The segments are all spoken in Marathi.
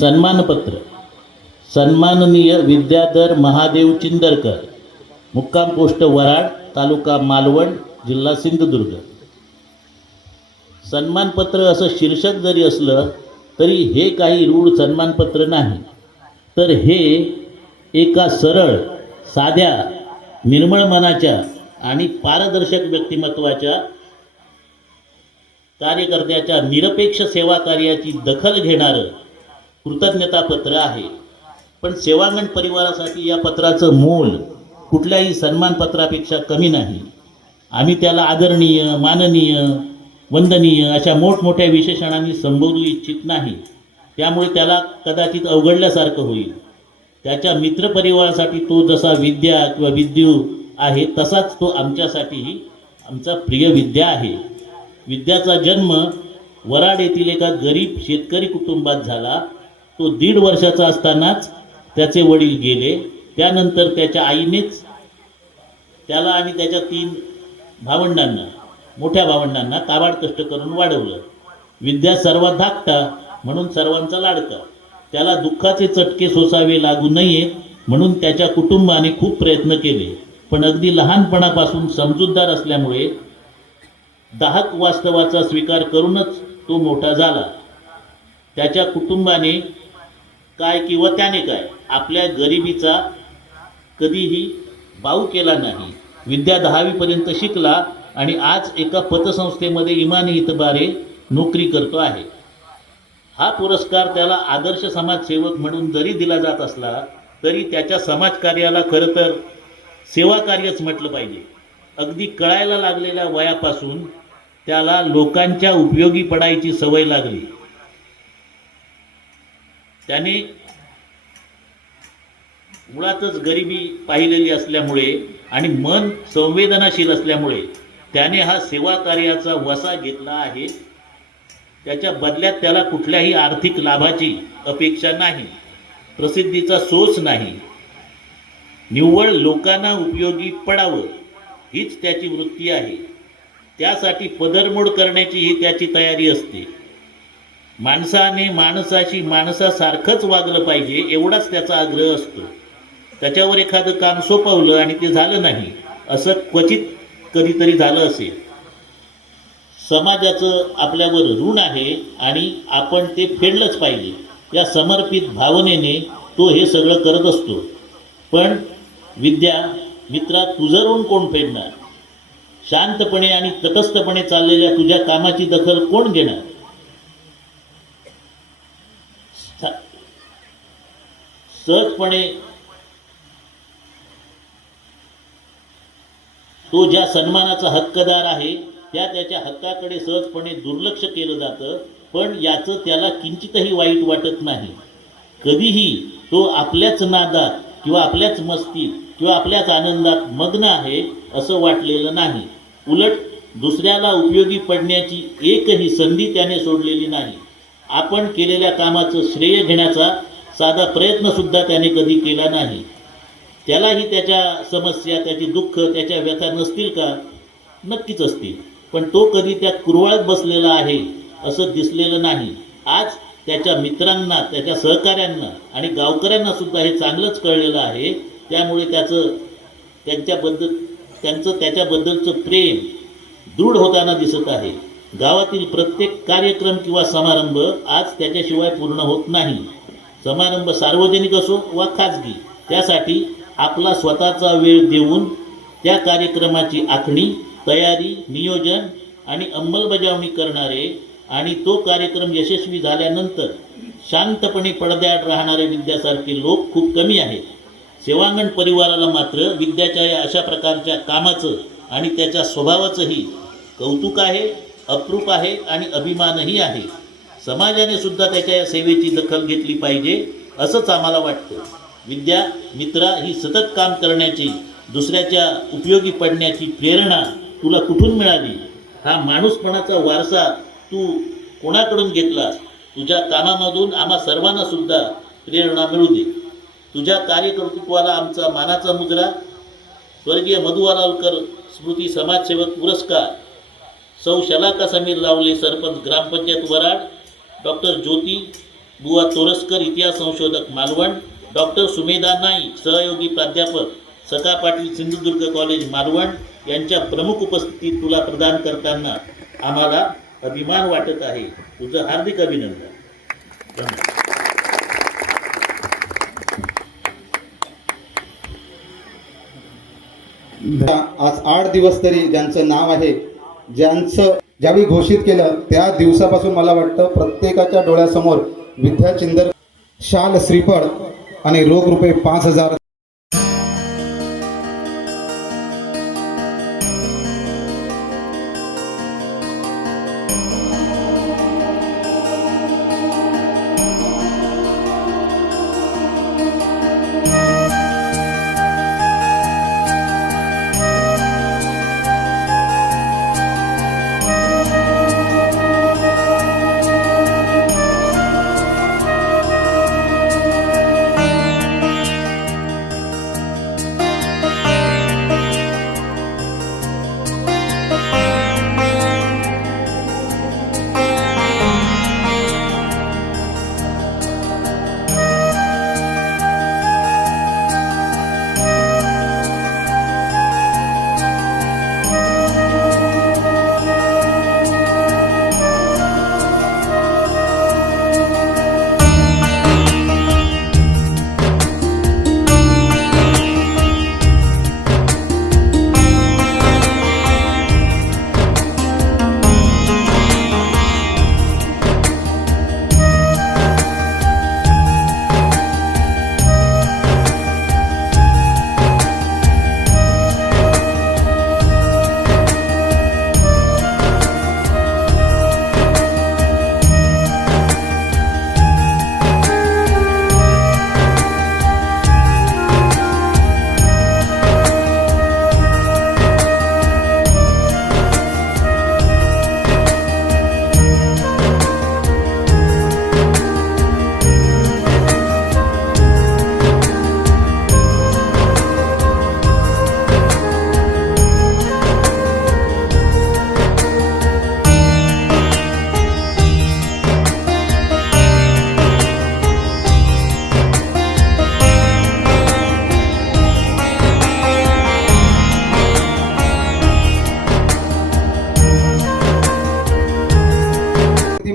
सन्मानपत्र. सन्माननीय विद्याधर महादेव चिंदरकर. मुक्काम पोस्ट वराड तालुका मालवण जिल्हा सिंधुदुर्ग. सन्मानपत्र असं शीर्षक जरी असलं तरी हे काही रूढ सन्मानपत्र नाही. तर हे एका सरळ साध्या निर्मळ मनाच्या आणि पारदर्शक व्यक्तिमत्वाच्या कार्यकर्त्याच्या निरपेक्ष सेवा कार्याची दखल घेणारं कृतज्ञतापत्र आहे. पण सेवांगण परिवारासाठी या पत्राचं मोल कुठल्याही सन्मानपत्रापेक्षा कमी नाही. आम्ही त्याला आदरणीय माननीय वंदनीय अशा मोठमोठ्या विशेषणांनी संबोधू इच्छित नाही. त्यामुळे त्याला कदाचित अवघडल्यासारखं होईल. त्याच्या मित्रपरिवारासाठी तो जसा विद्या किंवा विद्यू आहे तसाच तो आमच्यासाठीही आमचा प्रिय विद्या आहे. विद्याचा जन्म वराड येथील एका गरीब शेतकरी कुटुंबात झाला. तो दीड वर्षाचा असतानाच त्याचे वडील गेले. त्यानंतर त्याच्या आईनेच त्याला आणि त्याच्या तीन भावंडांना मोठ्या भावंडांना काबाड कष्ट करून वाढवलं. विद्या सर्वात धाकटा म्हणून सर्वांचा लाडका. त्याला दुःखाचे चटके सोसावे लागू नये म्हणून त्याच्या कुटुंबाने खूप प्रयत्न केले. पण अगदी लहानपणापासून समजूतदार असल्यामुळे दाहक वास्तवाचा स्वीकार करूनच तो मोठा झाला. त्याच्या कुटुंबाने काय किंवा त्याने काय? आपल्या गरिबीचा कधीही बाऊ केला नाही. विद्या दहावीपर्यंत शिकला आणि आज एका पतसंस्थेमध्ये इमानी इतबारे नोकरी करतो आहे. हा पुरस्कार त्याला आदर्श समाजसेवक म्हणून जरी दिला जात असला तरी त्याच्या समाजकार्याला खरं तर सेवाकार्यच म्हटलं पाहिजे. अगदी कळायला लागलेल्या वयापासून त्याला लोकांच्या उपयोगी पडायची सवय लागली. त्याने मुळातच गरिबी पाहिलेली असल्यामुळे आणि मन संवेदनाशील असल्यामुळे त्याने हा सेवा कार्याचा वसा घेतला आहे. त्याच्या बदल्यात त्याला कुठल्याही आर्थिक लाभाची अपेक्षा नाही प्रसिद्धीचा सोच नाही. निव्वळ लोकांना उपयोगी पडावं हीच त्याची वृत्ती आहे. त्यासाठी पदरमोड करण्याची ही त्याची तयारी असते. माणसाने माणसाशी माणसासारखंच वागलं पाहिजे एवढाच त्याचा आग्रह असतो. त्याच्यावर एखादं काम सोपवलं आणि ते झालं नाही असं क्वचित कधीतरी झालं असेल. समाजाचं आपल्यावर ऋण आहे आणि आपण ते फेडलंच पाहिजे. या समर्पित भावनेने तो हे सगळं करत असतो. पण विद्या मित्रा तुझं ऋण कोण फेडणार? शांतपणे आणि तटस्थपणे चाललेल्या तुझ्या कामाची दखल कोण घेणार? सहजपणे तो ज्या सन्मानाचा हक्कदार आहे त्या त्याच्या हक्काकडे सहजपणे दुर्लक्ष केलं जातं पण याचं त्याला किंचितही वाईट वाटत नाही. कधीही तो आपल्याच नादात किंवा आपल्याच मस्तीत किंवा आपल्याच आनंदात मग्न आहे असं वाटलेलं नाही. उलट दुसऱ्याला उपयोगी पडण्याची एकही संधी त्याने सोडलेली नाही. आपण केलेल्या कामाचं श्रेय घेण्याचा साधा प्रयत्नसुद्धा त्याने कधी केला नाही. त्यालाही त्याच्या समस्या त्याची दुःख त्याच्या व्यथा नसतील का? नक्कीच असतील. पण तो कधी त्या कुरवाळत बसलेला आहे असं दिसलेलं नाही. आज त्याच्या मित्रांना त्याच्या सहकाऱ्यांना आणि गावकऱ्यांना सुद्धा हे चांगलंच कळलेलं आहे. त्यामुळे त्याचं त्यांच्याबद्दल त्यांचं त्याच्याबद्दलचं प्रेम दृढ होताना दिसत आहे. गावातील प्रत्येक कार्यक्रम किंवा समारंभ आज त्याच्याशिवाय पूर्ण होत नाही. समारंभ सार्वजनिक असो वा खाजगी त्यासाठी आपला स्वतःचा वेळ देऊन त्या कार्यक्रमाची आखणी तयारी नियोजन आणि अंमलबजावणी करणारे आणि तो कार्यक्रम यशस्वी झाल्यानंतर शांतपणे पडद्याआड राहणारे विद्यासारखे लोक खूप कमी आहेत. सेवांगण परिवाराला मात्र विद्याच्या या अशा प्रकारच्या कामाचं आणि त्याच्या स्वभावाचंही कौतुक आहे अप्रूप आहे आणि अभिमानही आहे. समाजाने सुद्धा त्याच्या या सेवेची दखल घेतली पाहिजे असंच आम्हाला वाटतं. विद्या मित्रा ही सतत काम करण्याची दुसऱ्याच्या उपयोगी पडण्याची प्रेरणा तुला कुठून मिळाली? हा माणूसपणाचा वारसा तू कोणाकडून घेतला? तुझ्या कामामधून आम्हा सर्वांना सुद्धा प्रेरणा मिळू दे. तुझ्या कार्यकर्तृत्वाला आमचा मानाचा मुजरा. स्वर्गीय मधुवालालकर स्मृती समाजसेवक पुरस्कार. सौ शलाका समीर लावले सरपंच ग्रामपंचायत वराड. डॉक्टर ज्योती बुवा तोरसकर इतिहास संशोधक मालवण डॉक्टर सुमेधा नाईक सहयोगी प्राध्यापक सखा पाटील सिंधुदुर्ग कॉलेज मालवण यांच्या प्रमुख उपस्थितीत तुला प्रदान करताना आम्हाला अभिमान वाटत आहे. तुझं हार्दिक अभिनंदन. धन्यवाद. आज आठ दिवस तरी ज्यांचं नाव आहे ज्यांचं ज्यावेळी घोषित केलं त्या दिवसापासून मला वाटतं प्रत्येकाच्या डोळ्यासमोर विद्याचिंदर शाल श्रीफळ आणि रोख रुपये पाच हजार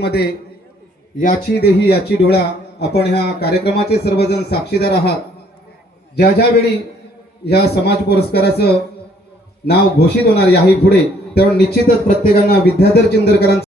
मध्ये याची देही याची डोळा आपण ह्या कार्यक्रमाचे सर्वजण साक्षीदार आहात. ज्या ज्यावेळी या समाज पुरस्काराचं नाव घोषित होणार याही पुढे तेव्हा निश्चितच प्रत्येकांना विद्याधर चिंदरकरांचं